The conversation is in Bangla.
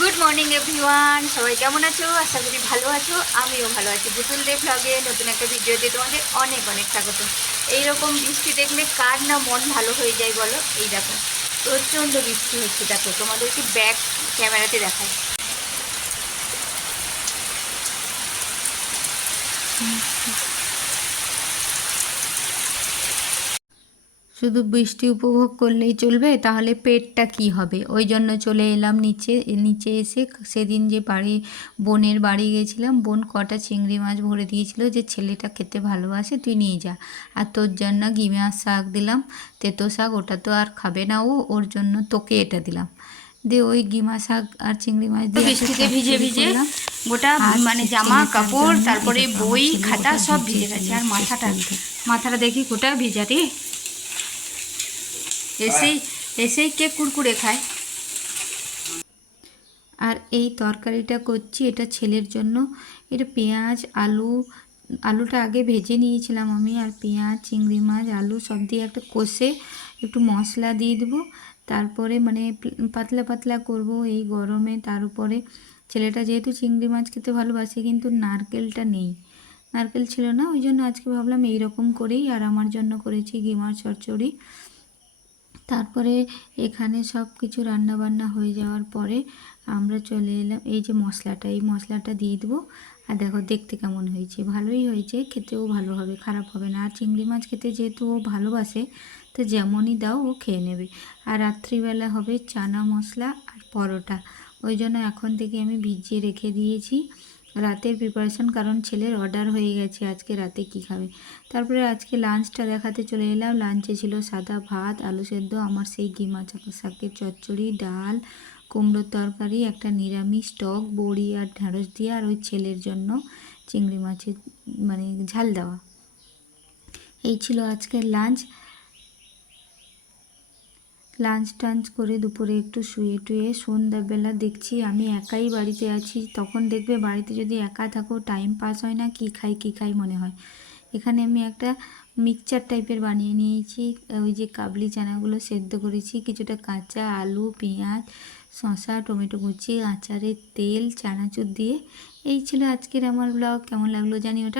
গুড মর্নিং এভরিওয়ান, সবাই কেমন আছো? আশা করি ভালো আছো। আমিও ভালো আছি। বুতুল দে ব্লগে নতুন একটা ভিডিওতে তোমাদের অনেক অনেক স্বাগত। এইরকম বৃষ্টি দেখলে কার না মন ভালো হয়ে যায় বলো? এই দেখো প্রচণ্ড বৃষ্টি হচ্ছে, দেখো তোমাদেরকে ব্যাক ক্যামেরাতে দেখাই। শুধু বৃষ্টি উপভোগ করলেই চলবে? তাহলে পেটটা কি হবে? ওই জন্য চলে এলাম নিচে। নিচে এসে সেদিন যে বোনের বাড়ি গেছিলাম, বোন কটা চিংড়ি মাছ ভরে দিয়েছিল যে ছেলেটা খেতে ভালোবাসে, তুই নিয়ে যা। আর তোর জন্য গিমা শাক দিলাম, তেতো শাক, ওটা তো আর খাবে না ও, ওর জন্য তোকে এটা দিলাম। দিয়ে ওই গিমা শাক আর চিংড়ি মাছ দিয়ে বৃষ্টিতে ভিজে ভিজে গোটা মানে জামা কাপড়, তারপরে বই খাতা সব ভিজে গেছে। আর মাথাটা দেখি গোটা ভিজা রে। এসেই কে কুরকুরে খায়। আর এই তরকারিটা করছি, এটা ছেলের জন্য। এটা পেঁয়াজ আলুটা আগে ভেজে নিয়েছিলাম আমি, আর পেঁয়াজ চিংড়ি মাছ আলু সব দিয়ে একটা কষে একটু মশলা দিয়ে দেবো। তারপরে মানে পাতলা পাতলা করব এই গরমে। তার উপরে ছেলেটা যেহেতু চিংড়ি মাছ খেতে ভালোবাসে, কিন্তু নারকেলটা নেই, নারকেল ছিল না, ওই জন্য আজকে ভাবলাম এইরকম করেই। আর আমার জন্য করেছি গিমার চচ্চড়ি। তারপরে এখানে সব কিছু রান্নাবান্না হয়ে যাওয়ার পরে আমরা চলে এলাম এই যে এই মশলাটা দিয়ে দেবো। আর দেখো দেখতে কেমন হয়েছে, ভালোই হয়েছে, খেতেও ভালো হবে, খারাপ হবে না। আর চিংড়ি মাছ খেতে যেহেতু ও ভালোবাসে, তো যেমনই দাও ও খেয়ে নেবে। আর রাত্রিবেলা হবে চানা মশলা আর পরোটা, ওই জন্য এখন থেকে আমি ভিজিয়ে রেখে দিয়েছি রাতের প্রিপারেশন, কারণ ছেলের অর্ডার হয়ে গেছে আজকে রাতে কি খাবে। তারপরে আজকে লাঞ্চটা দেখাতে চলে এলাম। লাঞ্চে ছিল সাদা ভাত, আলু সেদ্ধ, আমার সেই গিমা শাকের চচ্চড়ি, ডাল, কুমড়োর তরকারি, একটা নিরামিষ টক, বড়ি আর ঢ্যাঁড়স দিয়ে, আর ওই ছেলের জন্য চিংড়ি মাছের মানে ঝাল দেওয়া। এই ছিল আজকের লাঞ্চ করে দুপুরে একটু শুয়ে টুয়ে সন্ধ্যাবেলা দেখছি আমি একাই বাড়িতে আছি। তখন দেখবে বাড়িতে যদি একা থাকো টাইম পাস হয় না, কী খাই মনে হয়। এখানে আমি একটা মিক্সচার টাইপের বানিয়ে নিয়েছি। ওই যে কাবলি চানাগুলো সেদ্ধ করেছি, কিছুটা কাঁচা আলু, পেঁয়াজ, শসা, টমেটো কুচি, আচারের তেল, চানাচুর দিয়ে। এই ছিল আজকের আমার ব্লগ। কেমন লাগলো জানি ওটা।